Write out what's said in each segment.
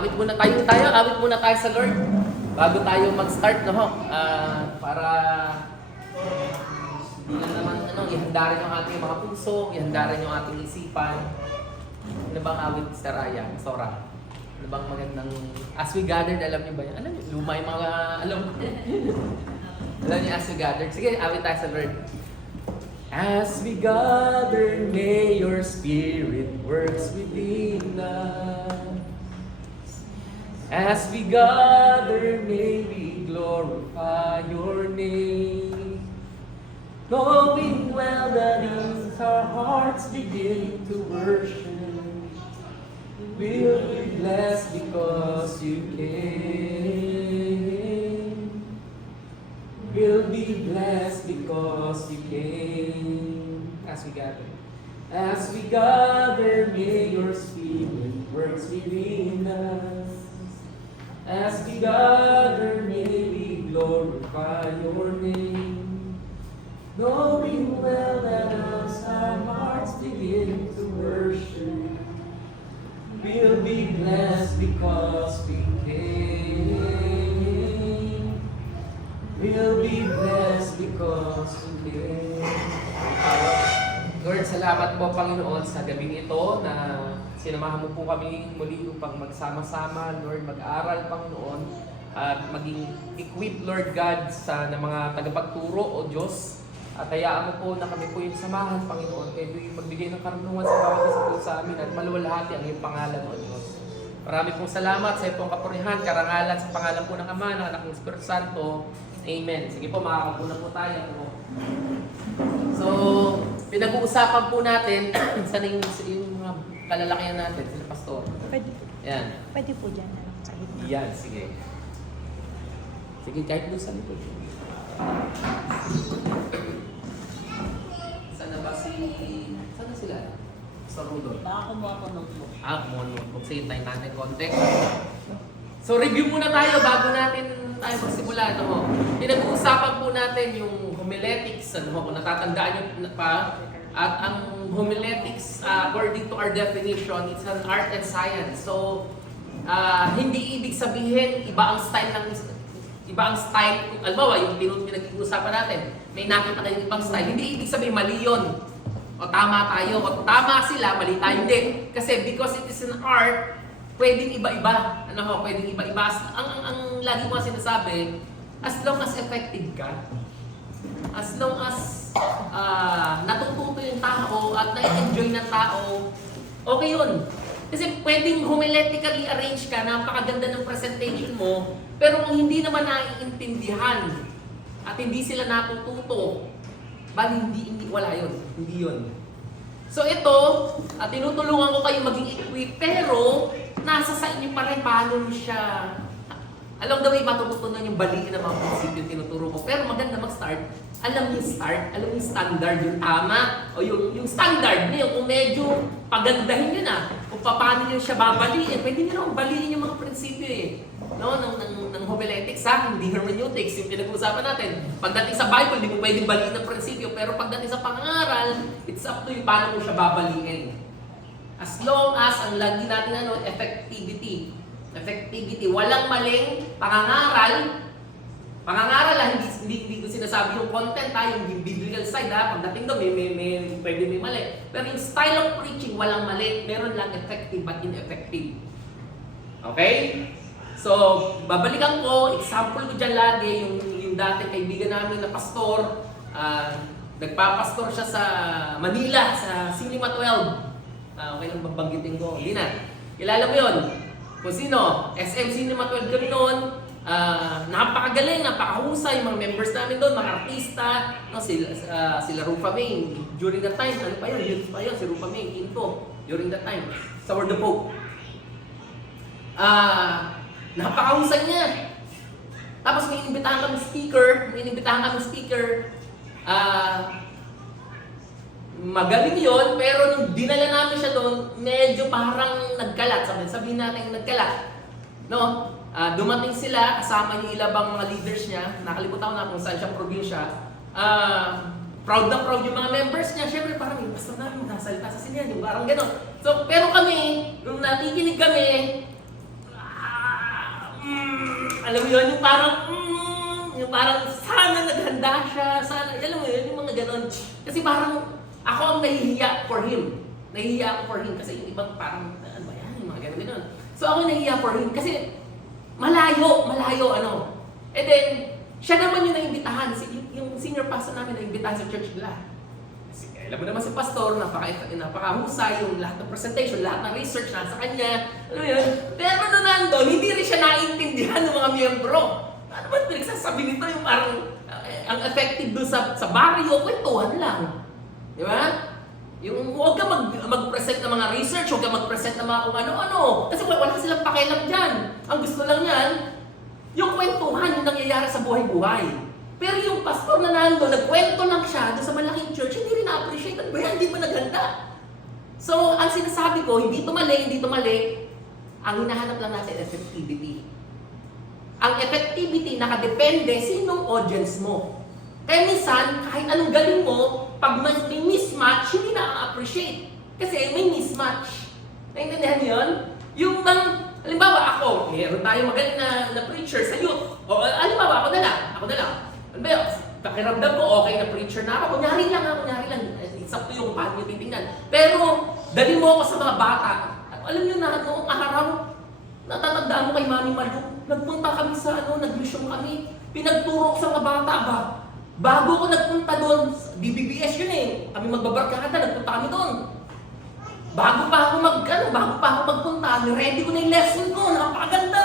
awit muna tayo sa Lord. Bago tayo mag-start, no? Para hindi lang naman, ihanda rin yung ating mga puso, ihanda rin yung ating isipan. Ano bang awit, Sir Raya, Sora? Ano bang magandang, as we gathered, alam niyo ba yan? Alam niyo, luma yung mga, alam niyo, as we gathered. Sige, awit tayo sa Lord. As we gather, may your spirit works within us. As we gather, may we glorify your name. Knowing well that as our hearts begin to worship, we'll be blessed because you came. We'll be blessed because you came. As we gather, may your spirit works within us. As we gather, may we glorify your name. Knowing well that as our hearts begin to worship, we'll be blessed because we came. We'll be blessed because we came. Lord, salamat po Panginoon sa gabing ito na sinamahan mo po kami muli upang magsama-sama, Lord, mag-aral Panginoon at maging equipped, Lord God, ng mga tagapagturo o Diyos. At hayaan mo po na kami po yung samahan, Panginoon, kayo yung magbigay ng karunungan sa bawat isa po sa amin at maluwalhati ang iyong pangalan, O Diyos. Marami pong salamat sa iyong kapurihan, karangalan sa pangalan po ng Ama, ng Anak ng Espiritu Santo. Amen. Sige po, makakapuna po tayo. So, pinag-uusapan po natin sa yung mga kalalakihan natin, sila Pastor. Pwede, Yan. pwede po dyan. Kahit na. Yan, sige. Sige, kahit doon sa likod. Sana ba sana sila? Sa Rudolph. Nakakumuha ko notebook. Kumuha notebook. Sige, tayo natin konti. So, review muna tayo bago natin tayo magsimula. Pinag-uusapan po natin yung homiletics. Kung natatandaan nyo pa. At ang homiletics, according to our definition, it's an art and science. So, hindi ibig sabihin iba ang style. Albawa, yung pinag-uusapan natin, may nakita kayong ibang style. Hindi ibig sabihin mali yun. O tama tayo. O tama sila, mali tayo. Hindi. Kasi because it is an art, pwedeng iba-iba. Pwedeng iba-iba. Ang lagi mo sinasabi, as long as effective ka, as long as natututo yung tao at na-enjoy ng tao, okay yun. Kasi pwedeng homiletically arrange ka, napakaganda ng presentation mo, pero kung hindi naman naiintindihan at hindi sila natututo, bali hindi wala yun. Hindi yun. So ito, tinutulungan ko kayo maging equipped, pero nasa sa inyo pa rin paano siya. Along the way, matututunan yung baliin ng mga prinsipyo tinuturo ko. Pero maganda mag-start. Alam yung start, alam yung standard, yung tama, o yung standard na yun. Kung medyo pagandahin yun kung paano yun siya babaliin, pwede nyo naman baliin yung mga prinsipyo ng homiletics hindi hermeneutics, yung pinag-uusapan natin. Pagdating sa Bible, hindi mo pwedeng baliin ng prinsipyo, pero pagdating sa pangangaral, it's up to you paano mo siya babaliin. As long as, ang lagi natin effectivity. Walang maling pangangaral. Pangangaral hindi ko sinasabi yung content yung biblical side pagdating doon may pwede may mali. Pero yung style of preaching walang mali, meron lang effective but ineffective. Okay? So, babalikan ko, example ko dyan lagi yung dating kaibigan namin na pastor, nagpapastor siya sa Manila, sa Cinema 12. Okay lang babanggitin ko. Hindi na. Kilala mo yun? Kung sino? SM Cinema 12 kami noon. Napakagaling, napakahusay. Yung mga members namin doon, mga artista. Sila Rufa May. During that time, ano pa yun? Youth pa yun, si Rufa May, Quinto. During that time. Sa Word of Hope. Napakahusay niya. Tapos may inimbitahan kami speaker. Magaling yon, pero nung dinala namin siya doon, medyo parang nagkalat. Sabihin natin nagkalat. Dumating sila, kasama yung ilabang mga leaders niya. Nakalimutan ko na kung saan siya probinsya. Proud na proud yung mga members niya. Siyempre parang yung pastor namin nasalita sa sinyan, yung parang gano'n. So, pero kami, nung nakikinig kami, alam mo yun, yung parang sana naghanda siya, sana, alam mo yun, yung mga ganon. Kasi parang ako ang nahihiya for him. Nahihiya ako for him kasi yung ibang parang, ano ba yan, yung mga ganon. So ako nahihiya for him kasi malayo, ano. And then, siya naman yung naimbitahan, yung senior pastor namin naimbitahan sa church nila. Kasi alam mo naman si pastor, napakahusay yung lahat ng presentation, lahat ng research nasa kanya. Ano yun? Pero na nandun, hindi rin siya naiintindihan ng mga miyembro. Ano ba pinagsasabi nito yung parang ang effective doon sa barrio, kwentuhan lang. Di ba? Yung huwag ka mag-present ng mga research, huwag ka mag-present ng mga kung ano-ano. Kasi wala silang pakialam dyan. Ang gusto lang yan, yung kwentuhan yung nangyayari sa buhay-buhay. Pero yung pastor na nando, nagkwento lang siya doon sa malaking church, hindi rin na-appreciate. Ano ba yan? Hindi ba naghanda? So, ang sinasabi ko, hindi ito mali. Ang hinahanap lang natin, effectivity. Ang effectivity, nakadepende sinong audience mo. Kaya minsan, kahit anong galing mo, pag may mismatch, hindi na-appreciate. Kasi may mismatch. Naintindihan yun? Yung bang, halimbawa ako, meron tayong magaling na preacher sa youth. O halimbawa, ako na lang. Ano ba yun? Pakiramdam ko, okay na preacher na ako. Kunyari lang. It's up to you kung paano nyo titingnan. Pero, dali mo ako sa mga bata. Alam nyo na, noong araw, natatandaan mo kay Mami Malu, nagpunta kami sa nag-mission kami. Pinagturo ko sa mga bata ba? Bago ko nagpunta doon, BBBS yun eh. Kami magbabarkada, nagpunta kami doon. Bago pa ako magpunta, ready ko na yung lesson ko, napakaganda.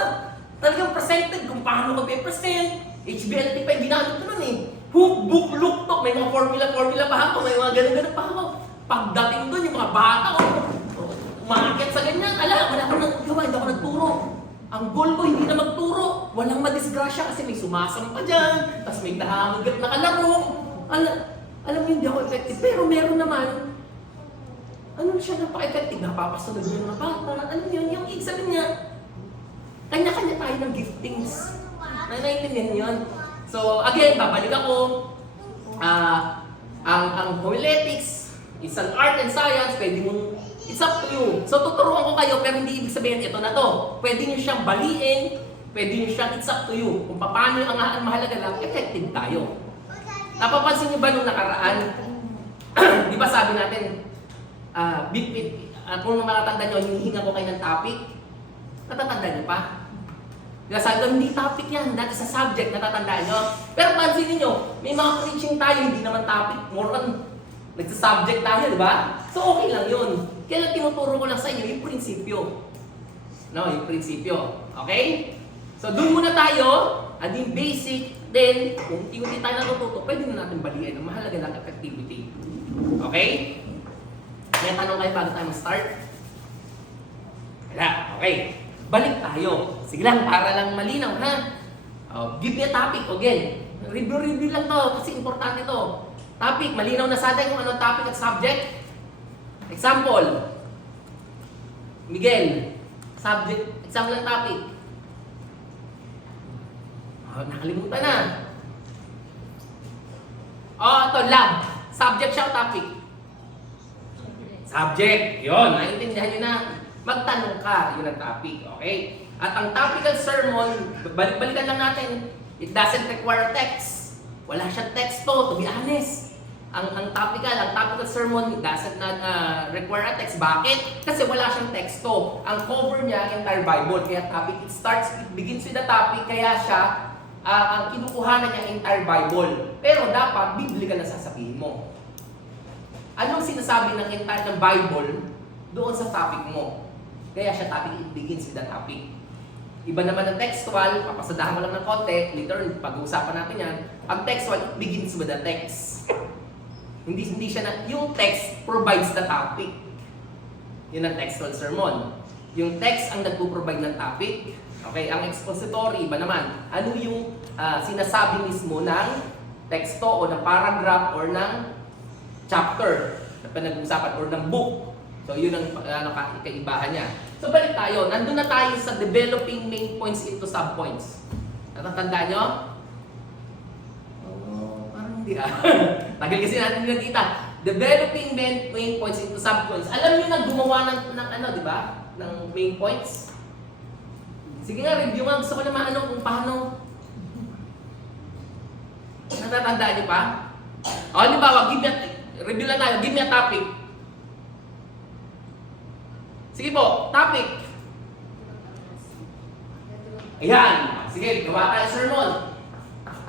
Talagang presented kung paano ko i-present. HBLT pa yung ginamit ko nun eh. Hook, book, look, talk. May mga formula pa ako, may mga ganun pa ako. Pagdating doon, yung mga bata ko, umakit sa ganyan. Wala ako naggawa, hindi ako nagturo. Ang goal ko, hindi na magturo. Walang madisgrasya kasi may sumasampa dyan. Tapos may nahangat na kalaro. Alam niyo, hindi ako effective. Pero meron naman, siya napaka-effective. Napapasunod yung mga bata. Alam niyo, yung sabi niya, kanya-kanya tayo ng giftings. Naiintindihan yun. So, again, babalik ako. Ang homiletics is an art and science. Pwede mong, it's up to you. So, tuturuan ko kayo, pero hindi ibig sabihin ito na to. Pwede nyo siyang baliin, pwede nyo siyang it's up to you. Kung paano ang mahalaga lang, effective tayo. Napapansin nyo ba nung nakaraan? Di ba sabi natin, kung makatanda nyo, hinihinga ko kayo ng topic, natatanda nyo pa? Diba sabi ko, hindi topic yan, dati sa subject, natatandaan nyo. Pero pansinin nyo, may mga preaching tayo, hindi naman topic, more on nagsa-subject tayo, di ba? So okay lang yun. Kaya tinuturo ko lang sa inyo yung prinsipyo. Yung prinsipyo. Okay? So doon muna tayo, at yung basic, then kung hindi tayo natututo, pwede na natin balikan. Ang mahalaga lang effectivity. Okay? May tanong kayo bago tayo mag-start? Wala. Okay. Balik tayo. Sige lang, para lang malinaw, ha? Give me a topic, again. Review lang to, kasi importante to. Topic, malinaw na sa atin kung anong topic at subject. Example. Miguel, subject, example ng topic. Nakalimutan na. Ito, lab. Subject siya o topic? Subject. Yun, naiintindihan nyo na. Magtanong ka, yun ang topic, okay? At ang topical sermon, balik-balikan lang natin, it doesn't require text. Wala siyang teksto, to be honest. Ang topical sermon, it doesn't require a text. Bakit? Kasi wala siyang teksto. Ang cover niya, entire Bible. Kaya topic, it begins with the topic, kaya siya, ang kinukuhanan niya, entire Bible. Pero dapat, biblical na sasabihin mo. Anong sinasabi ng entire ng Bible doon sa topic mo? Kaya siya topic, it begins with the topic. Iba naman ang textual, papasadahan mo lang ng konti, later pag-uusapan natin yan. Ang textual, it begins with the text. Hindi siya na, yung text provides the topic. Yun ang textual sermon. Yung text ang nagpo-provide ng topic. Okay, ang expository, iba naman. Ano yung sinasabi mismo ng teksto o ng paragraph or ng chapter na pinag-uusapan or ng book. So, yun ang kaibahan niya. So, balik tayo. Nandun na tayo sa developing main points into subpoints. Natatandaan nyo? Parang hindi Tagal kasi natin nakita. Developing main points into subpoints. Alam nyo na gumawa ng di ba? Ng main points? Sige nga, review nga. Gusto ko na maano kung paano. Natatandaan niyo pa? O, halimbawa, review lang tayo. Give me a topic. Sige po, topic. Ayan. Sige, gawa tayo sermon.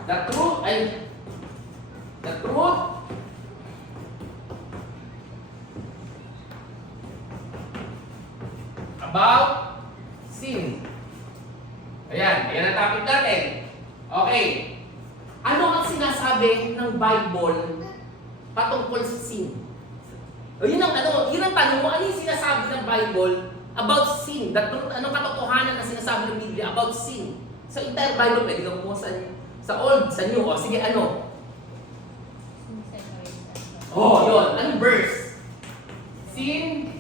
The truth about sin. Ayan ang topic natin. Okay. Ano ang sinasabi ng Bible patungkol sa sin? O yun ang tanong mo, ano yung sinasabi ng Bible about sin? The truth, anong katotohanan na sinasabi ng Biblia about sin? Sa entire Bible, pwede kang kumuha sa Old, sa New, o sige ano? Oh, yun. Anong verse? Sin,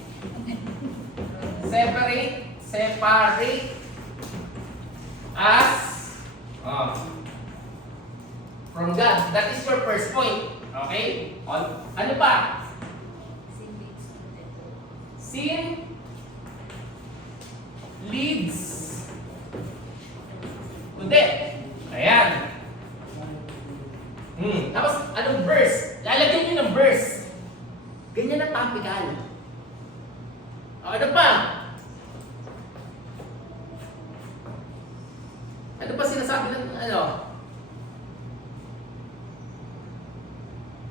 separate us from God. That is your first point. Okay? Ano pa? Sin leads to death. Ayan. Tapos, anong verse? Lalagyan nyo ng verse. Ganyan na topical. Ano pa? Ano pa sinasabi ng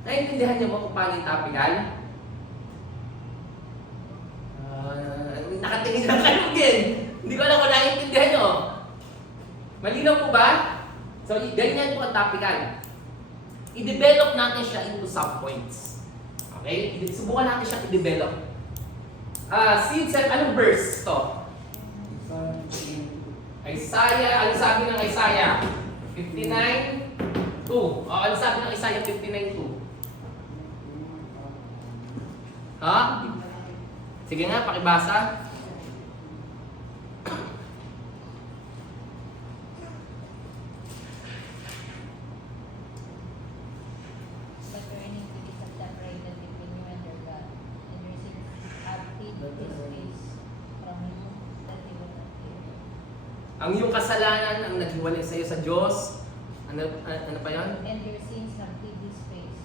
Naiintindihan niyo mo kung paano yung topical? Nakatingin na kayo din. Hindi ko alam kung naiintindihan niyo. Malinaw po ba? So, ganyan po ang topical. I-develop natin siya into subpoints. Okay? Subukan natin siya i-develop. Anong verse to? Isaiah, ano sabi ng Isaiah? 59:2. Ano sabi ng Isaiah 59:2? Ha? Sige nga, pakibasa. Ang iyong kasalanan ang naghiwalay sa iyo sa Diyos. Ano pa 'yon? And your sins have hid his face.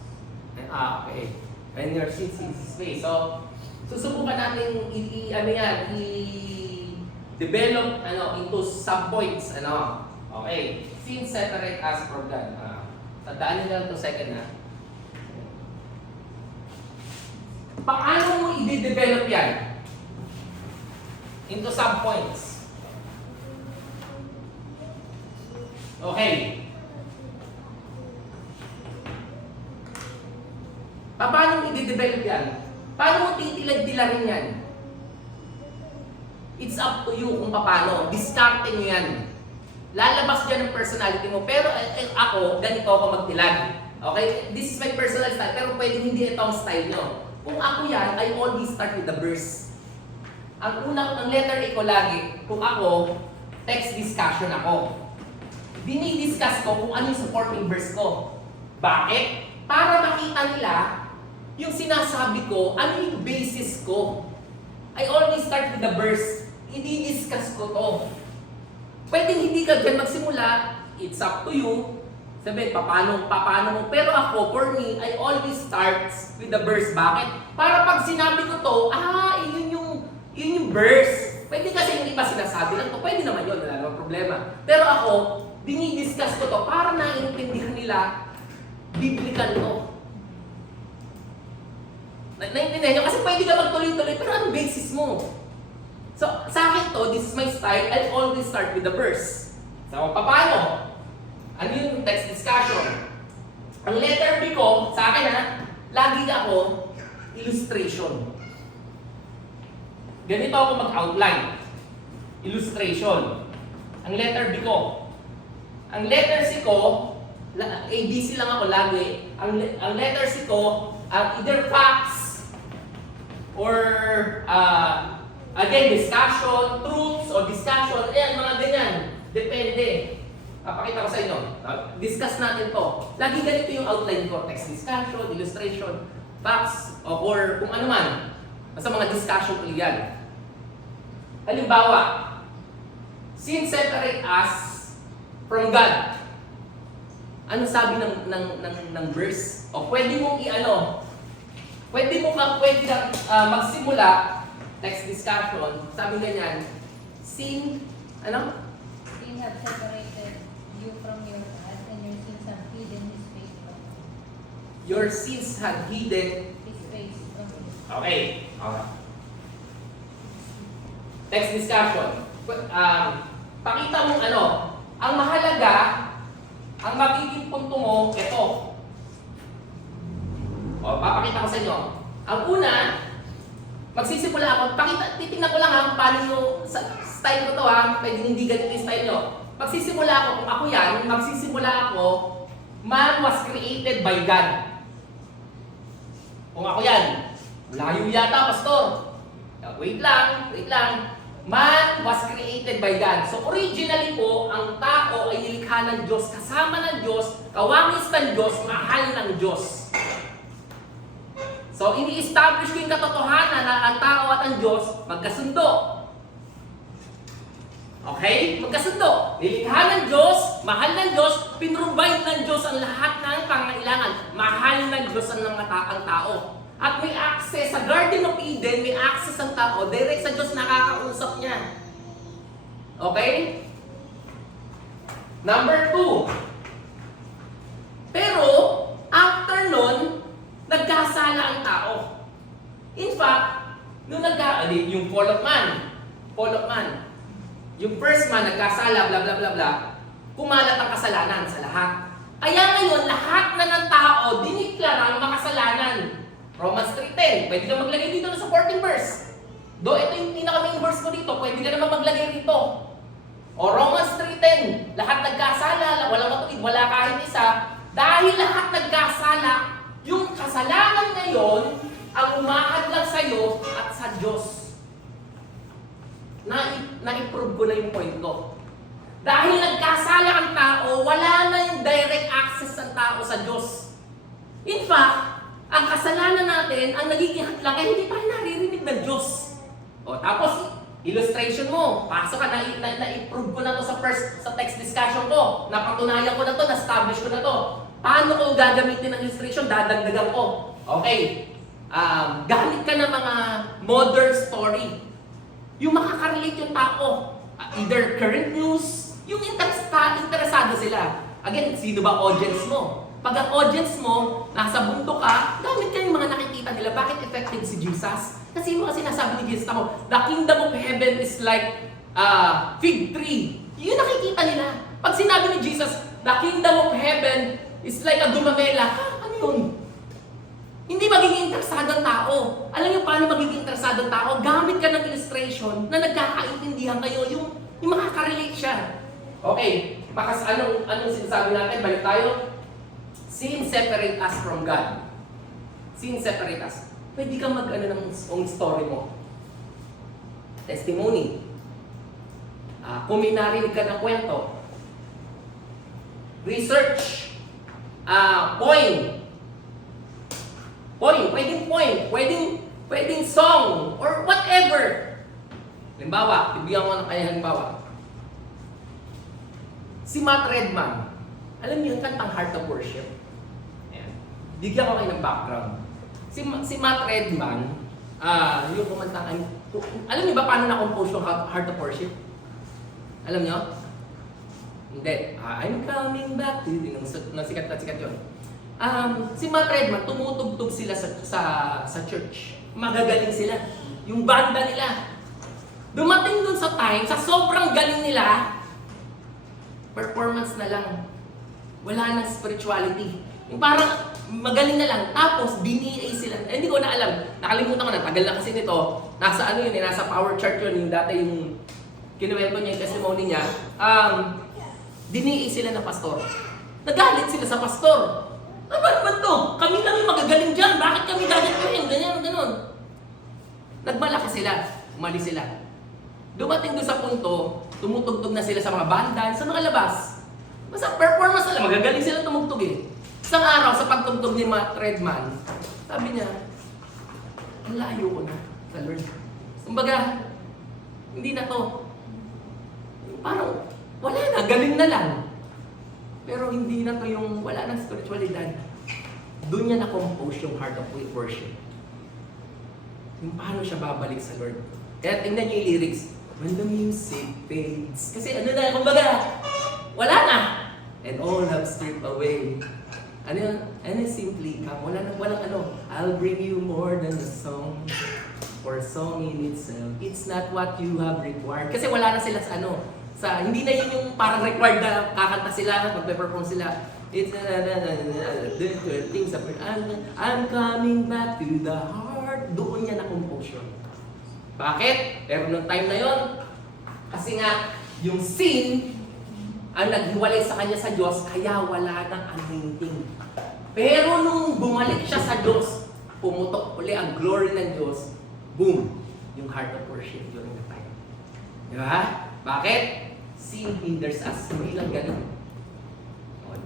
Okay. And your sins hid his face. So, susubukan natin i-develop into subpoints. Okay. Sin separate us from God. Tandaan niyo lang itong second na. Paano mo i-develop yan? Into subpoints. Okay. Paano mo i-develop yan? Paano mo titilag-tilarin yan? It's up to you kung paano. Discarte nyo yan. Lalabas dyan ang personality mo. Pero ako, ganito ako magtilag. Okay? This is my personal style. Pero pwede hindi ito ang style nyo. Kung ako yan, I always start with the verse. Ang letter A ko lagi, kung ako, text discussion ako. Dinidiscuss ko kung ano yung supporting verse ko. Bakit? Para makita nila yung sinasabi ko, ano yung basis ko. I always start with the verse. I-discuss ko to. Pwede hindi ka dyan magsimula. It's up to you. Sabi, paano mo. Pero ako, for me, I always start with the verse. Bakit? Para pag sinabi ko to, yun yung verse. Pwede kasi yung iba sinasabi lang to. Pwede naman yun, wala namang problema. Pero ako, dinidiscuss ko to para naiintindihan nila biblical to. Naiintindihan nyo? Kasi pwede ka magtuloy-tuloy, pero anong basis mo? So, sa akin to, this is my style, I always start with the verse. So, paano? Ano yung text discussion? Ang letter B ko, sa akin lagi ako, illustration. Ganito ako mag-outline. Illustration. Ang letter B ko. Ang letter C ko, ABC lang ako lagi. Ang letter C ko, either facts or again, discussion, truths or discussion. Ayan, mga ganyan. Depende. Papakita ko sa inyo. Discuss natin to. Lagi ganito yung outline ko. Text discussion, illustration, facts, or kung ano man. Basta mga discussion ulit yan. Halimbawa, Sin separate us from God. Ano sabi ng verse? O pwede mong pwede kang magsimula, next discussion, sabi ganyan, sin, Sin have separated you from your God, and your sins have hidden His face from you. your sins have hidden. His face from you. Okay. Next discussion. Pakita mong ang mahalaga, ang magiging punto mo, ito. Papakita ko sa inyo. Ang una, magsisimula ako, titingnan ko lang paano yung style ko to pwedeng hindi ganito yung style nyo. Magsisimula ako, kung ako yan, man was created by God. Kung ako yan, layo yata, pastor. Wait lang. Man was created by God. So originally po, ang tao ay nilikha ng Diyos, kasama ng Diyos, kawangis ng Diyos, mahal ng Diyos. So ini-establish ko yung katotohanan na ang tao at ang Diyos magkasundo. Okay? Magkasundo. Nilikha ng Diyos, mahal ng Diyos, pinrovide ng Diyos ang lahat ng pangailangan. Mahal ng Diyos ang tao. At may access sa Garden of Eden, may access ang tao, direct sa Diyos nakakausap niya. Okay? Number 2. Pero, after nun, nagkasala ang tao. In fact, nung yung fall of man, yung first man nagkasala, bla bla bla bla, kumalat ang kasalanan sa lahat. Kaya ngayon, lahat na ng tao diniklara ang makasalanan. Romans 3:10. Pwede ka maglagay dito ng supporting verse. Do ito yung pinaka-main verse ko dito. Pwede ka naman maglagay dito. O Romans 3:10. Lahat nagkasala, walang matuwid, wala kahit isa. Dahil lahat nagkasala, yung kasalanan ngayon ang umahadlang sa iyo at sa Diyos. Na-improve ko na yung point ko. Dahil nagkasala ang tao, wala na yung direct access ng tao sa Diyos. In fact, ang kasalanan natin, ang nagiging hadlang ay hindi pa rin naririnig ng Diyos. O tapos, illustration mo. Pasok ka, na-improve ko na to sa text discussion ko. Napatunayan ko na to, na-establish ko na to. Paano ko gagamitin ng illustration? Dadagdagan ko. Okay. Gamit ka ng mga modern story. Yung makakarelate yung tao. Either current news, yung interesado sila. Again, sino ba audience mo? Pag ang audience mo, nasa bundok ka, gamit ka yung mga nakikita nila. Bakit effective si Jesus? Kasi yung mga sinasabi ni Jesus ako, the kingdom of heaven is like fig tree. Yun nakikita nila. Pag sinabi ni Jesus, the kingdom of heaven is like a gumamela. Ano yun? Hindi magiging interesado ang tao. Alam niyo paano magiging interesado ang tao? Gamit ka ng illustration na nagkakaintindihan kayo, yung makaka-relate siya. Okay, anong sinasabi natin? Balik tayo. Sin separate us from God. Sin separate us. Pwede kang ng story mo. Testimony. Kung may narinig ka ng kwento. Research. Point. Pwedeng song, or whatever. Halimbawa, bibigyan ko ng kaya halimbawa. Si Matt Redman. Alam niyo yung kantang Heart of Worship? Ayan. Bigyan ko kayo ng background. Si Matt Redman, yung kumanta, alam niyo ba paano na-compose yung Heart of Worship? Alam niyo? Hindi. I'm coming back to you. Sikat na sikat yun. Si Matt Redman, tumutugtog sila sa church. Magagaling sila. Yung banda nila. Dumating dun sa time, sa sobrang galing nila, performance na lang. Wala nang spirituality. Yung parang magaling na lang. Tapos, DNA sila. Hindi ko na alam. Nakalimutan ko na. Tagal na kasi nito. Nasa nasa power chart yun. Yung dati yung kinuwento niya, yung testimony niya. DNA sila ng pastor. Nagalit sila sa pastor. Ano naman to? Kami lang yung magagaling dyan. Bakit kami gagawin? Ganyan, ganun. Nagmalaki sila. Umalis sila. Dumating doon sa punto, tumutugtog na sila sa mga banda, sa mga labas. Basta performance nila, magagaling sila tumugtog eh. Isang araw sa pagtugtog ni Matt Redman, sabi niya, ang layo ko na sa Lord. Kumbaga, hindi na to. parang wala na, galing na lang. Pero hindi na to yung wala ng spiritualidad. Doon niya na-compose yung heart of worship. Yung paano siya babalik sa Lord. Kaya tingnan niyo yung lyrics. When the music fades. Kasi ano na, kumbaga, wala na. And all have stripped away. Ano yun? And it simply come. Walang ano. I'll bring you more than a song. Or a song in itself. It's not what you have required. Kasi wala na sila sa ano. Hindi na yun yung parang required na kakanta sila, magpe-perform sila. It's things that I'm coming back to the heart. Doon niya na-compose yun. Bakit? Pero nung time na yon, kasi nga, yung sin ang naghiwalay sa kanya sa Diyos, kaya wala nang anointing. Pero nung bumalik siya sa Diyos, pumutok uli ang glory ng Diyos, boom! Yung heart of worship during the time. Di ba? Bakit? Sin hinders us, hindi lang ganun.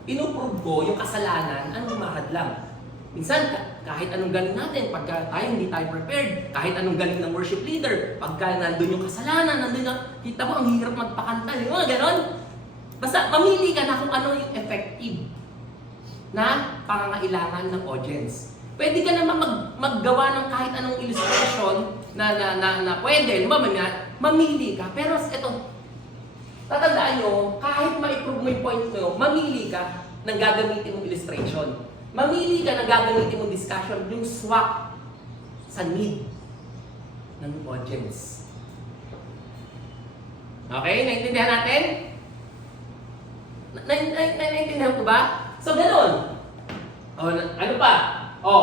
Inuprove ko yung kasalanan, anong mahadlang. Minsan, kahit anong galing natin, pagka tayo hindi tayo prepared, kahit anong galing ng worship leader, pagka nandun yung kasalanan, nandun yung, kita mo, ang hirap magpakanta, di ba? Ganon. Basta mamili ka na kung ano yung effective na pangangailangan ng audience. Pwede ka naman maggawa ng kahit anong illustration na pwede, di ba? Mamili ka. Pero ito, tatandaan nyo, kahit ma-improve mo yung point nyo, mamili ka ng gagamitin mong illustration. Mamili ka ng gagamitin mong discussion, yung swak sa need ng audience. Okay? Naintindihan natin? Naintindihan ko ba? So, ganun. O, ano pa? O,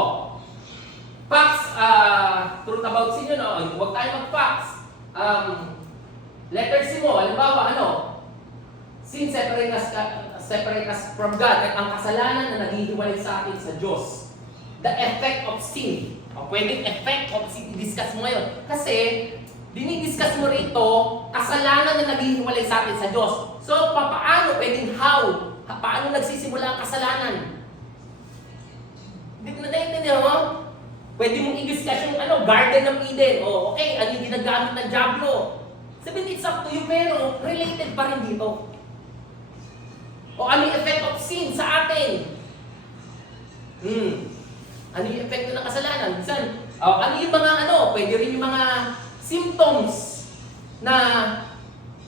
facts, truth about sin yun, o, huwag tayo mag-facts. Letter C mo, halimbawa, ano? Sin separate us from God. At ang kasalanan na naghihiwalay sa atin sa Diyos. The effect of sin. O pwedeng effect of sin, i-discuss mo ngayon. Kasi, dinidiscuss mo rito, kasalanan na naghihiwalay sa atin sa Diyos. So, paano? Pwedeng how? Paano nagsisimula ang kasalanan? Hindi na naiintindihan mo? Pwede mong i-discuss yung Garden of Eden. O, okay, ano yung ginagamit ng Diablo? Sabihin, it's up to you, pero related pa rin dito. O ano yung effect of sin sa atin? Ano yung effect ng kasalanan? Minsan, ano yung mga pwede rin yung mga symptoms na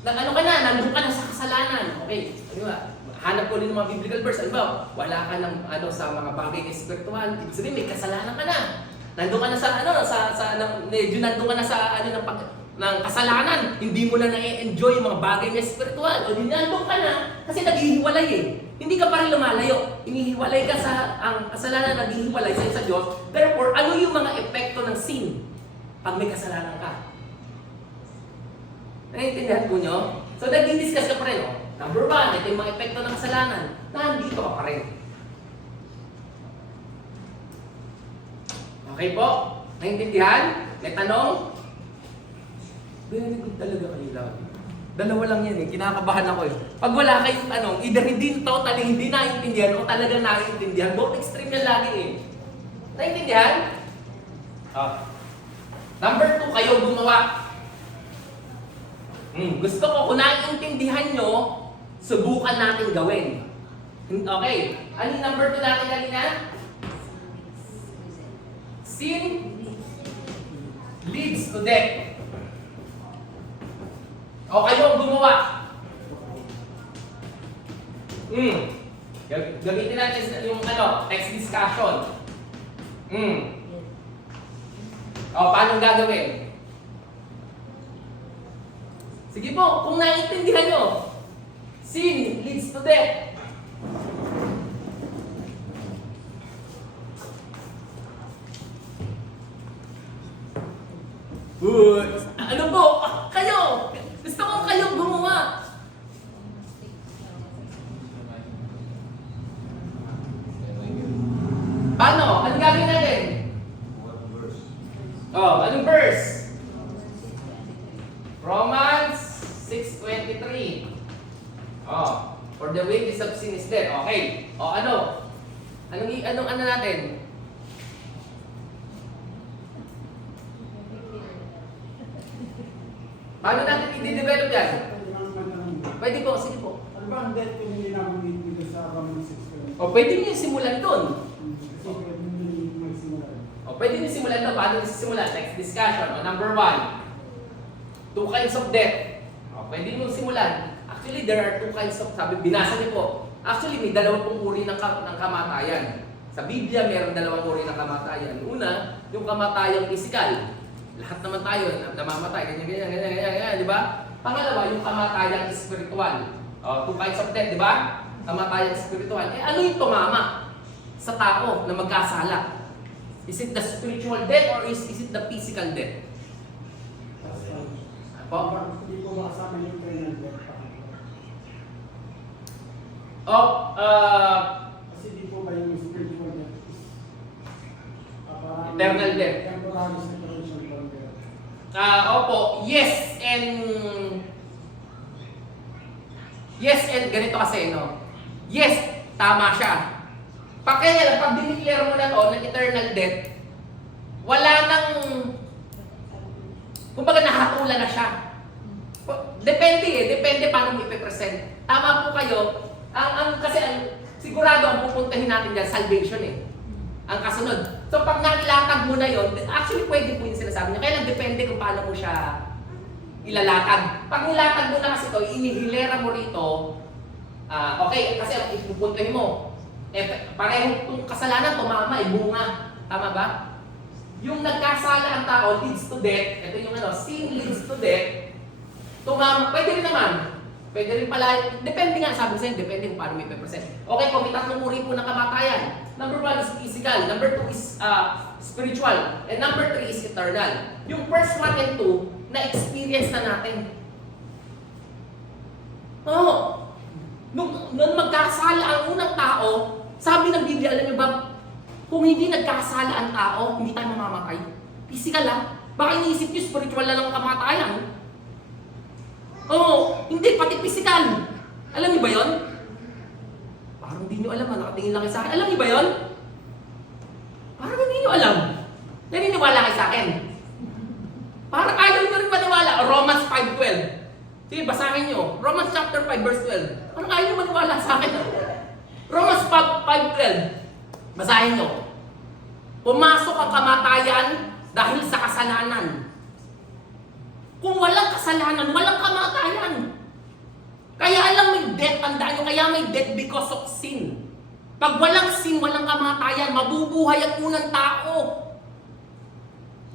nandun ka na sa kasalanan. Okay, hanap ko rin ng mga biblical verse. Ano ba? Wala ka ng sa mga bagay na spiritual. Ibig sabihin, may kasalanan ka na. Nandun ka na medyo nandun ka na sa ng kasalanan, hindi mo na na-enjoy yung mga bagay na spiritual. O dinandong ka na, kasi naghihiwalay eh. Hindi ka pa rin lumalayo. Inihiwalay ka ang kasalanan, naghihiwalay sa Diyos. Therefore, ano yung mga epekto ng sin pag may kasalanan ka? Naiintindihan po nyo? So, nag-discuss ka pa rin. Number 1, ito yung mga epekto ng kasalanan. Nandito ka pa rin. Okay po? Naiintindihan? May tanong? Very good talaga kayo lagi. Dalawa lang yan eh, kinakabahan ako eh. Pag wala kayong either hindi totally hindi naiintindihan o talagang naiintindihan, both extreme yan lagi eh. Naiintindihan? Number 2, kayo gumawa. Gusto ko kung naiintindihan nyo, subukan natin gawin. Okay, ano yung number 2 natin kanina? Sin leads to death. O kayo gumawa. Gamitin natin yung text discussion. O, paano gagawin? Sige po, kung naiintindihan nyo, sin leads to death. Ano po? Kayo! Gusto ko kayo gumawa. Paano? Anong gagawin natin? Anong verse? Romans 6:23. For the wages of sin is death. Okay. Anong natin? Paano natin i-develop yan? Pwede po, sige po. Ano ba ang death kung hindi nabanggit dito sa Romans 6? O pwede niyo simulan doon. Kasi pwede nyo magsimula. O pwede niyo simulan doon. Paano niyo simulan? Next discussion. O, number 1. 2 kinds of death. O, pwede niyo simulan. Actually, there are 2 kinds of, sabi, binasa niyo po. Actually, may 2 pong uri ng kamatayan. Sa Biblia, meron 2 uri ng kamatayan. Una, yung kamatayang physical. Lahat naman tayo, namamatay, ganyan, di ba? Pangalawa, yung kamatayang spiritual. O, 2 kinds of death, di ba? Kamatayang spiritual. Eh, ano yung tumama sa tao na magkasala? Is it the spiritual death or is it the physical death? Po? Hindi ko makasama yung eternal death pa. O, Kasi di po ba yung spiritual death is parang Eternal death. temporary separation from death. Opo, yes and ganito kasi, no? Yes, tama siya. Kaya pag dineclare mo na to ng eternal death, wala nang, kumbaga nahatulan na siya. Depende paano mo ipipresent. Tama po kayo, sigurado ang pupuntahin natin dyan, salvation ang kasunod. So pag nailatag mo na yon, actually pwede po yung sinasabi niya. Kaya lang depende kung paano mo siya ilalatag. Pag nilatag mo na kasi ito, inihilera mo rito, okay, kasi ang ipupuntahin mo, pareho itong kasalanan, tumama, bunga. Tama ba? Yung nagkasala ang tao leads to death. Ito yung sin leads to death. Tumama, pwede rin naman. Pwede rin pala, depende nga, sabi sa'yo, depende kung paano may present. Okay po, may 3 uri po ng kamatayan. Number 1 is physical, number 2 is spiritual, and number 3 is eternal. Yung first 1 and 2, na-experience na natin. Nung magkasala ang unang tao, sabi ng Biblia, alam niyo ba, kung hindi nagkasala ang tao, hindi tayo mamamatay. Physical baka iniisip niyo spiritual na lang kamatayan. Hindi, pati physical. Alam niyo ba yon? Parang hindi niyo alam, nakatingin lang kayo sa akin. Alam niyo ba yon? Parang hindi niyo alam. Naniniwala kayo sa akin. Parang ayaw niyo rin maniwala. Romans 5:12. Sige, basahin niyo. Romans chapter 5 verse 12. Parang ayaw niyo maniwala sa akin. Romans 5:12. Basahin niyo. Pumasok ang kamatayan dahil sa kasalanan. Kung walang kasalanan, walang kamatayan. Kaya lang may death, tandaan nyo, kaya may death because of sin. Pag walang sin, walang kamatayan, mabubuhay ang unang tao.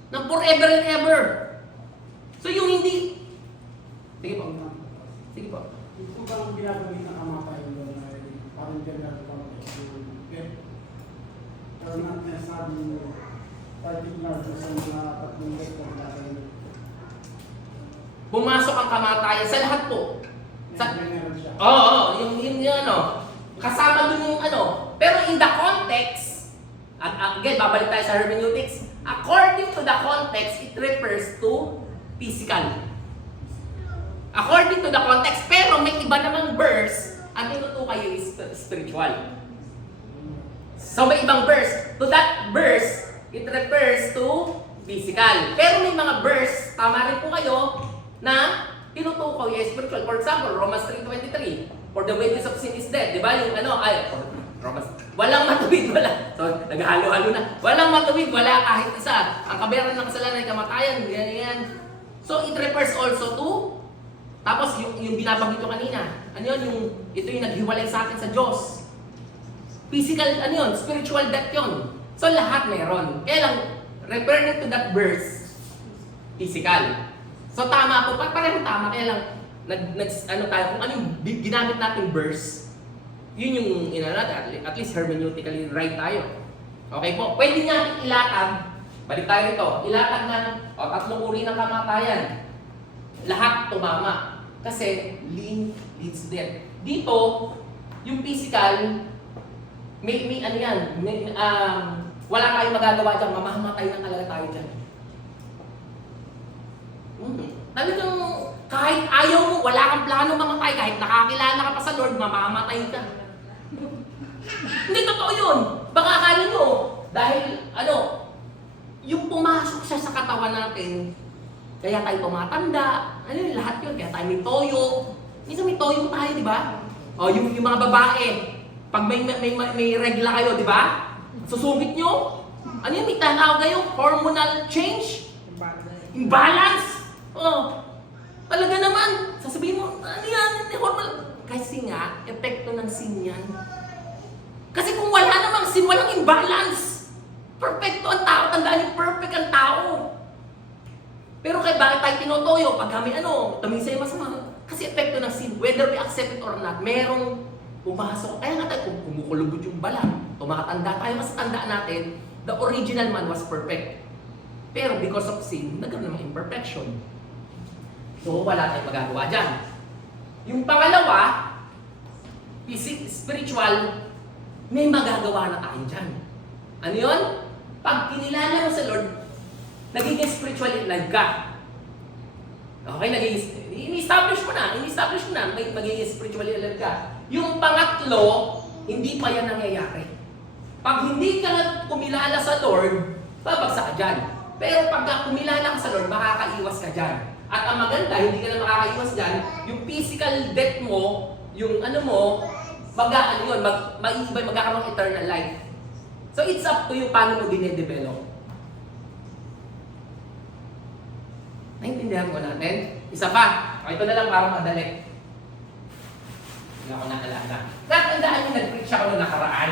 Ng forever and ever. So yung hindi... Sige po. Sige po. Ito ba ang ginagawin na kamatayan doon ay parang general context yung death? Pero not necessarily particular sa mga 3 death na ginagawin. Pumasok ang kamatayan sa lahat po. General siya. Yung kasama dun yung Pero in the context, again, babalik tayo sa hermeneutics, according to the context, it refers to physical. According to the context, pero may iba namang verse, ang tinutukoy is spiritual. So may ibang verse. To that verse, it refers to physical. Pero may mga verse, tama rin po kayo, na tinutukoy ay spiritual. For example, Romans 3:23. For the wages of sin is death. Di ba? Yung Romans. Walang matuwid, wala. So, naghalo-halo na. Walang matuwid, wala kahit isa. Ang kabayaran ng kasalanan ay kamatayan. Yan. So, it refers also to, tapos yung binabanggit ko kanina. Ito yung naghiwalay sa atin sa Diyos. Physical, spiritual death yun. So, lahat meron. Kaya lang, referring to that verse, physical. So tama po, parang tama, kaya lang tayo, kung ano yung ginamit natin verse, yun yung at least hermeneutically right tayo. Okay po, pwede natin ilatag, balik tayo rito, ilatag ng 3 uri ng kamatayan. Lahat tumama. Kasi leads death. Dito, yung physical, may wala tayong magagawa dyan, mamamatay na talaga tayo dyan. Talagang kahit ayaw mo, wala kang plano mamatay, kahit nakakilala ka pa sa Lord, mamamatay ka. Hindi totoo yun. Baka akala nyo, dahil yung pumasok siya sa katawan natin, kaya tayo tumatanda, lahat yun, kaya tayo may toyo, Minsan may toyo tayo, di ba? O yung mga babae, pag may regla kayo, di ba? Susungit nyo. Ano yun? May tanaw kayo? Hormonal change? Imbalance? Oh. Talaga naman. Sasabihin mo, ano yan? Hormonal. Kasi nga, epekto ng sin yan. Kasi kung wala namang sin, walang imbalance. Perfecto ang tao. Tandaan yung perfect ang tao. Pero kaya bakit tayo tinotoyo? Pag kami tamis sa'yo masama. Kasi epekto ng sin, whether we accept it or not, merong pumasok. Kaya nga tayo, kung kumukulubot yung balang, tumakatanda tayo, mas tandaan natin, the original man was perfect. Pero because of sin, nagkaroon ng imperfection. So wala tayong magagawa dyan. Yung pangalawa, spiritual, may magagawa na tayo dyan. Ano yun? Pag kinilala mo sa Lord, nagiging spiritual in life ka. Okay, ini-establish mo na, may magiging spiritual in life ka. Yung pangatlo, hindi pa yan nangyayari. Pag hindi ka kumilala sa Lord, babagsak ka dyan. Pero pag kumilala ka sa Lord, makakaiwas ka dyan. At ang maganda, hindi ka na makakaiwas dyan, yung physical death mo, yung magkakaroon ng eternal life. So it's up to you paano mo dinedevelop. Naintindihan ko natin? Isa pa. Ito na lang para madali. Hindi ako naalala. Tatandaan nyo, nag-preach ako noong nakaraan.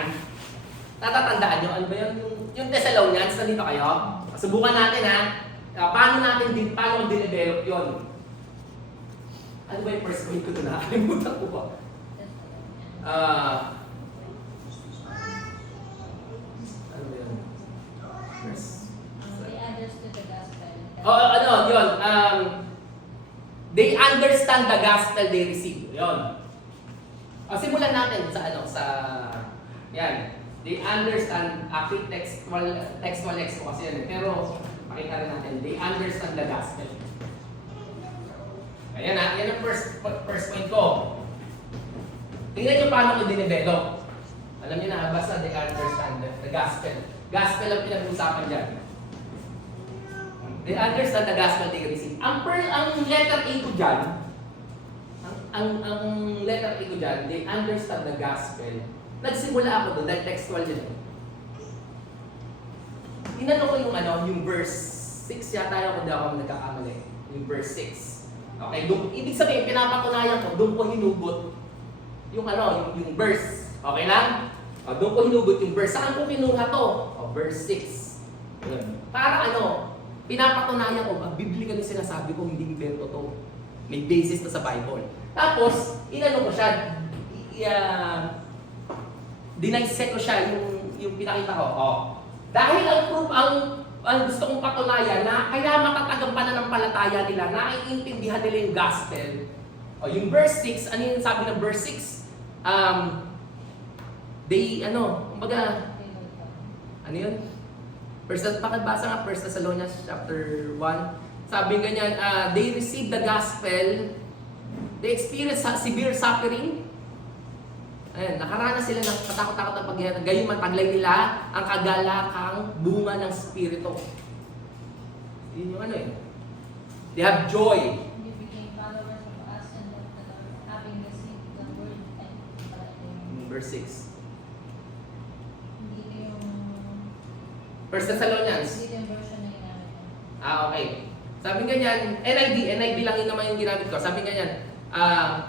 Tatatandaan nyo, ano ba yun? Yung Thessalonians, nandito kayo? Subukan natin ha. Paano dinevelop yun? Ano ba yung first point ko ito? Nakakalimutan ko ba? Ano ba yun? First. They understood the gospel. Yun. They understand the gospel they receive. Yun. Simulan natin yan. They understand, actually textual kasi yan. Pero, makita rin natin, they understand the gospel. Ayan yan ang first point ko. Tingnan nyo paano ko dinevelop. Alam niyo na, basta they understand the gospel. Gospel ang pinag-usapan dyan. They understand the gospel they receive. Ang letter A ko dyan, ang letter A ko dyan, they understand the gospel. Nagsimula ako doon dahil textual yun. Inano ko yung verse 6 yata yung kung di ako nagkakamali. Yung verse 6. Okay, ibig sabihin, pinapatunayan ko, doon ko hinugot yung verse. Okay lang? Doon ko hinugot yung verse. Saan ko kinuha to? Verse 6. Yun. Para pinapatunayan ko, biblical yung sinasabi ko, hindi invento to. May basis na sa Bible. Tapos, ko siya, dinaisect ko siya yung pinakita ko. Dahil ang proof, ang gusto kong patunayan na kaya makatagang pananampalataya nila, naiintindihan nila yung gospel. Yung verse 6, ano yung sabi ng verse 6? Ano yun? Pakibasa nga, 1 Thessalonians chapter 1. Sabi ganyan, they received the gospel, they experienced severe suffering. Ayan, nakaranas sila ng katakot-takot na paghihirap. Gayon mataglay nila ang kagalakang bunga ng Espiritu. Yun yung They have joy. You became followers of us and of the Lord, having received the word and Verse 6. Hindi yung 1 Thessalonians. Hindi yung version na ginamit ko. Okay. Sabi ganyan, NIV lang yun naman yung ginamit ko. Sabi ganyan,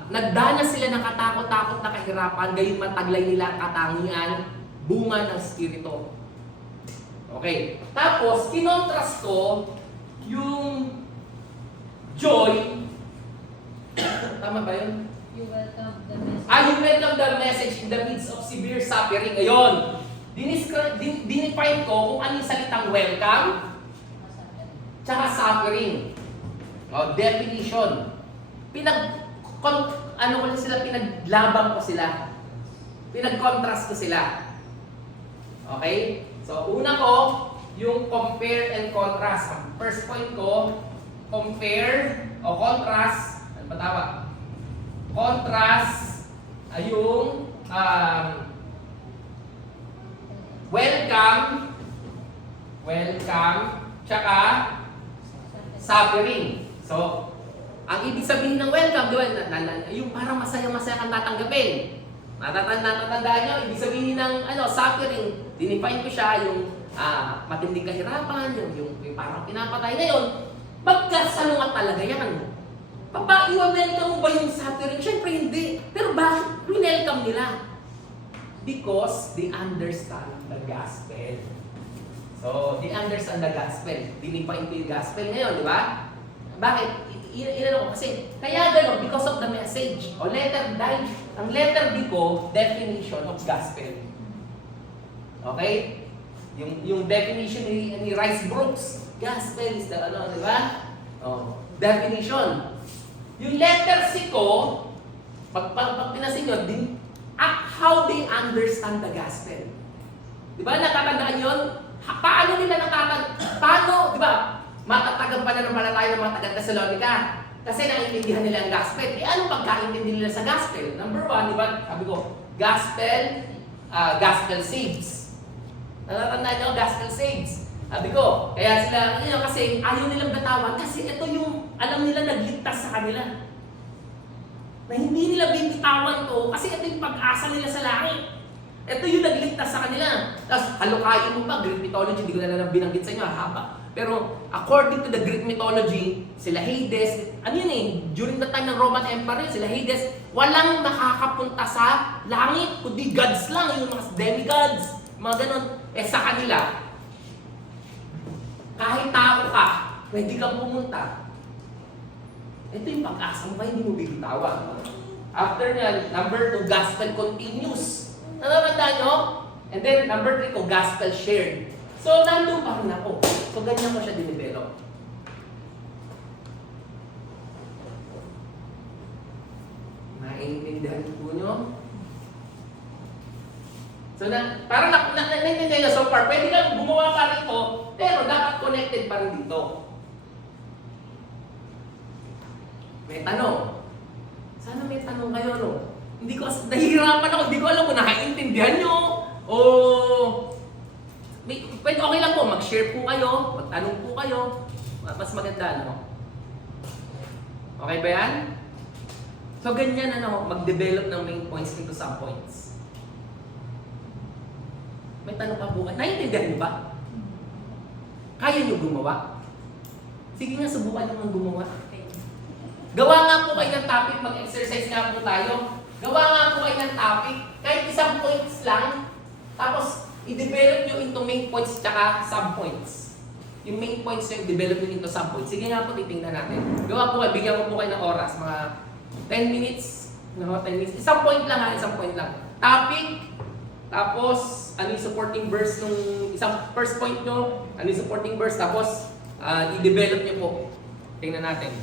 nagdanas sila ng katakot-takot na kahirapan, gayon mataglay nila ang katangian, bunga ng Espiritu. Okay. Tapos, kinontrast ko yung joy. Tama ba yun? You welcome the message. You welcome the message in the midst of severe suffering. Ayun. Dinefine ko kung ano yung salitang welcome, tsaka suffering. Definition. Pinaglabang ko sila. Pinag-contrast ko sila. Okay? So, una ko, yung compare and contrast. Ang first point ko, compare o contrast. Ano ba tawag? Contrast ay yung welcome, tsaka suffering. So, Ang ibig sabihin ng welcome, di ba? Yung parang masaya-masaya kang tatanggapin. Natatandaan nyo, ibig sabihin ng suffering, dinefine ko siya, yung matinding kahirapan, yung parang pinapatay. Ngayon, magkasalungat talaga yan. Iwa-welcome mo ba yung suffering? Siyempre hindi. Pero bakit welcome nila? Because they understand the gospel. So, they understand the gospel. Dinefine ko yung gospel ngayon, di ba? Bakit? Inano ko kasi, kaya gano'n, because of the message. O ang letter B ko, definition of gospel. Okay? Yung definition ni Rice Brooks, gospel is the di ba? Definition. Yung letter C ko, pag pinasin nyo, how they understand the gospel. Di ba? Natatandaan yun? Paano nila paano, di ba? Matatagang pananampalataya ng mga taga-Thessalonica. Kasi naiintindihan nila ang gospel. Anong pagkaintindi nila sa gospel? Number 1, di ba? Sabi ko, gospel saves. Natatandaan nyo, gospel saves. Sabi ko, kaya sila, kasi ayaw nilang gatawan kasi ito yung alam nila nagligtas sa kanila. Na hindi nila binitawan to kasi ito yung pag-asa nila sa langit. Ito yung nagligtas sa kanila. Tapos, halukayin mo pa, Greek mythology, hindi ko na binanggit sa inyo, haba. Pero, according to the Greek mythology, sila Hades, during the time ng Roman Empire, sila Hades, walang nakakapunta sa langit, kundi gods lang, yung mga demigods, mga ganun. Sa kanila, kahit tao ka, pwede kang pumunta. Ito yung pag-asa mo, hindi mo bibitawan. After nyan, number 2, gospel continues. Natatandaan nyo? And then, number 3 ko, gospel shared. So, nandun pa rin ako. So, ganyan ko siya dinevelop. Naiintindihan po nyo? So, parang naiintindihan nyo so far. Pwede kang gumawa pa rin ito, pero dapat connected pa rin dito. May tanong. Sana may tanong kayo, no? Hindi ko, nahihirapan ako, hindi ko alam kung nakaintindihan nyo. O, pwede okay lang po, mag-share po kayo, magtanong po kayo. Mas maganda, no? Okay ba yan? So, ganyan, mag-develop ng main points into some points. May tanong ka po kayo. Naiintindihan nyo ba? Kaya nyo gumawa? Sige nga, subukan nyo ng gumawa. Gawa nga po kayo ng topic, mag-exercise nga po tayo. Gawa nga po kayo ng topic, kahit isang points lang, tapos i-develop nyo into main points tsaka sub-points. Yung main points nyo, i-develop nyo into sub-points. Sige nga po, titingnan natin. Gawa po kayo, bigyan ko po kayo ng oras, mga 10 minutes. 10 minutes. Isang point lang isang point lang. Topic, tapos ano yung supporting verse nung isang first point nyo, ano yung supporting verse, tapos i-develop nyo po. Tingnan natin.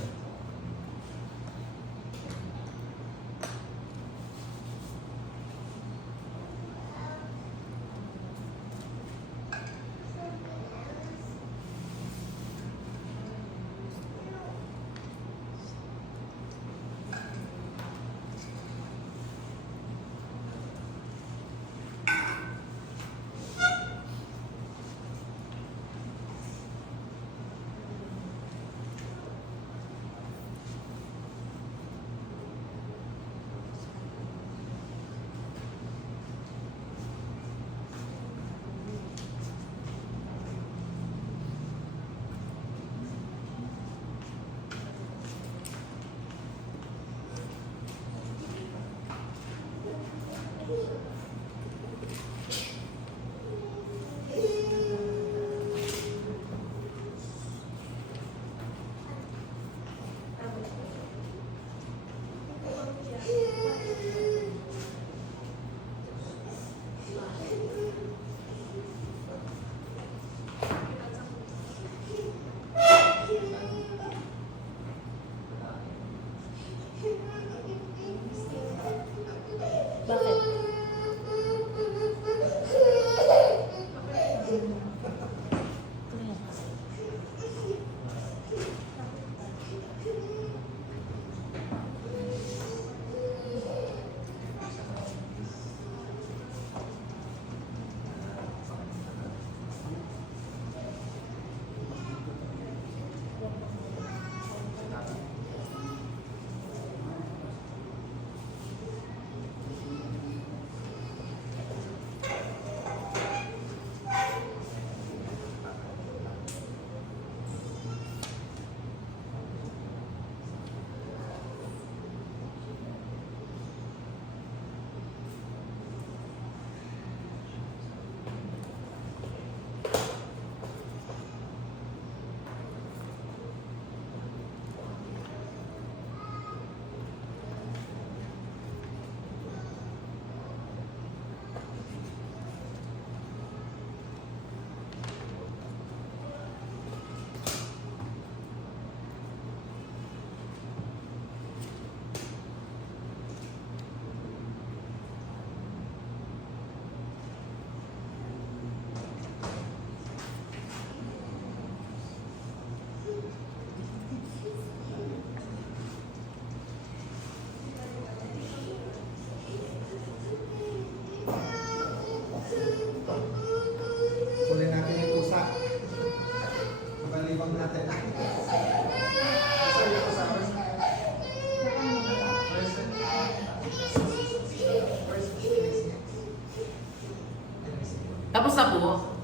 Tapos na po.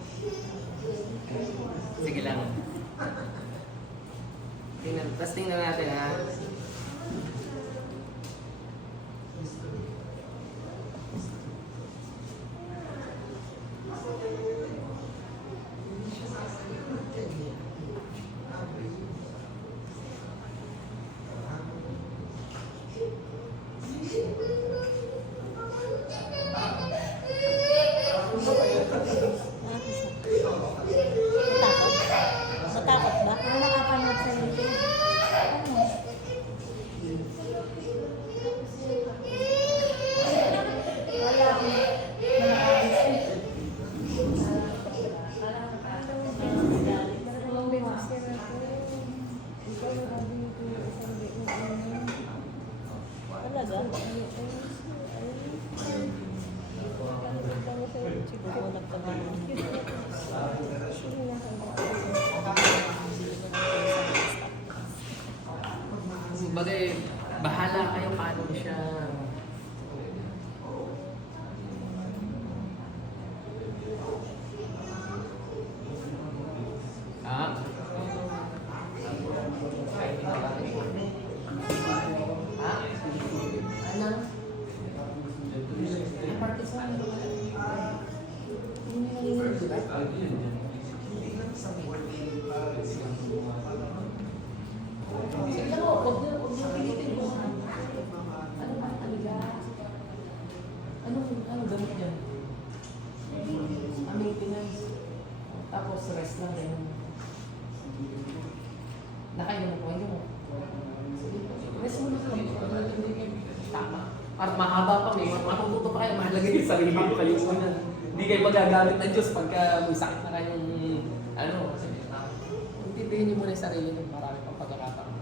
Sige lang. Tapos tingnan natin ha. Matakot ba? Ano nakapanood sa YouTube? Ano? Wala akong Talaga? Siguro nagtagal. Bagay, bahala kayo paano siya. Ah? Ah? Ano? Ay, partisan. Hindi nyo nalilin, di ba? Sige mo, huwag niyo pilitin mo. Ano ba talaga? Anong gamit dyan? Maintenance. Tapos rest lang din. Nakainom mo, hindi mo. Rest mo na lang. Tama. Para mahaba pa may matututo pa kayo, mahalagay yung sarili mo kayo una. Hindi kayo magagamit ng Diyos pagka may sakit na kayong ano. Intindihin niyo muna yung sarili niyo, marami pang pagkakataon.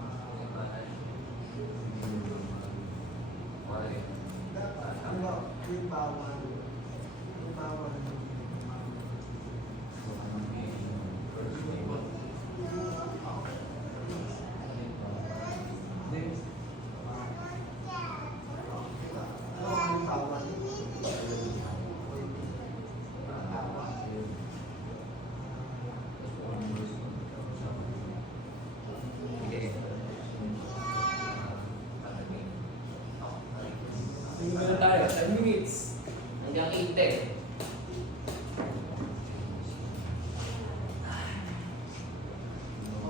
Tingnan na tayo, 10 minutes. Hanggang 8:10.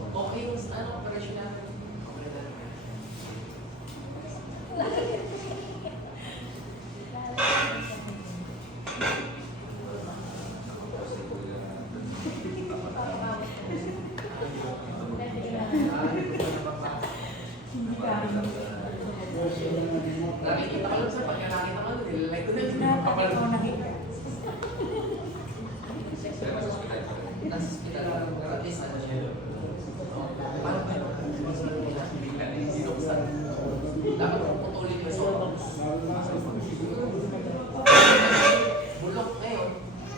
Okay yung operation natin. Okay na. Nakikita ko lang sa pagka nakita ko, like ko na kapal ko nakita. Nasa hospital lang, pero at least ano siya. Parang ba yung dapat putulin yung soto. Bulok ngayon,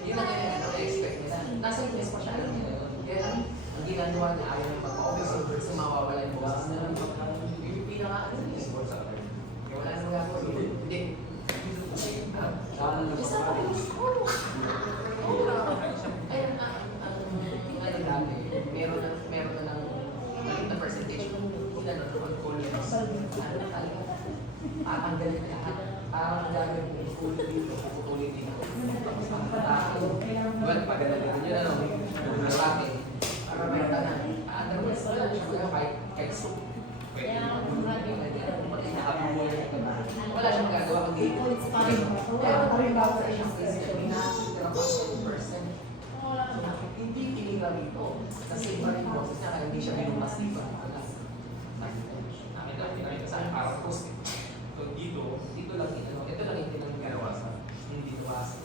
yun ang ganyan ang expect nila. Nasa US pa siya, alam nila yun. Kaya ang ginagawa niya ayaw yung pagpa-office kasi mawawala yung boses na lang. Yung pinaka-ano niya, kaya wala nang gagawa. Hindi. Isa pa rin. Oo. Ayun, ano dati, meron na ng maliit na percentage kung ano, on-call yan. Ano na talaga? Tanggalin lahat. Ang gagawin mo, putulin dito, putulin dito. Well, pagdala nyo na lang, lalaki. Meron ka na. Otherwise, wala siya kahit soup. Pwede naman. Wala siyang magagawa kundi pero halimbawa sa isang case niya, may nakikita pa 10%. Hindi tinira dito. Kasi iba rin boses niya kaya hindi siya binumas dito. Nakita sa akin parang post. Dito lang ito lang yung tinanggawasan. Hindi tuwasan.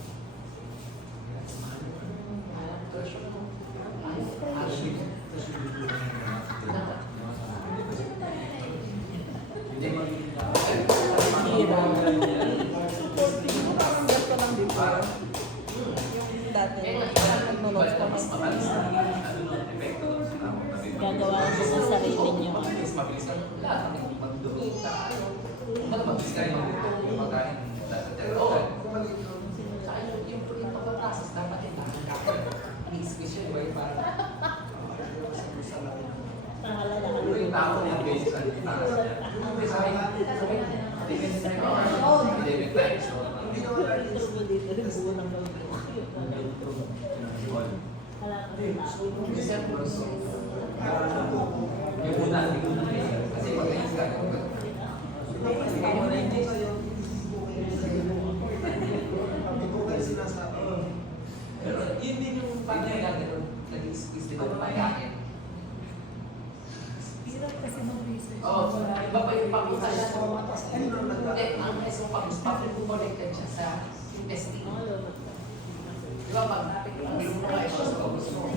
Dati, nag-notes ko gagawa ko sa sarili niyo. Mabilis lang lahat ng magdumi. Mabilis kayo yung pagkain. Oo. Yung pagkaprocess dapat yung lahat. tao na ibigay sa salita. Turbo dito, rin buo ng loob. Wala ka rin tao. Yung una, hindi ko na kasi pag-ayos ka. Pero yun din yung pagkain natin, nag-i-squeeze din ang pagkain. Hirap kasi mag-research. Oo, iba pa yung pag-usay. Hindi, ang pag-connected siya sa intestine. Di ba pag hindi mo na ito sa gusto mo,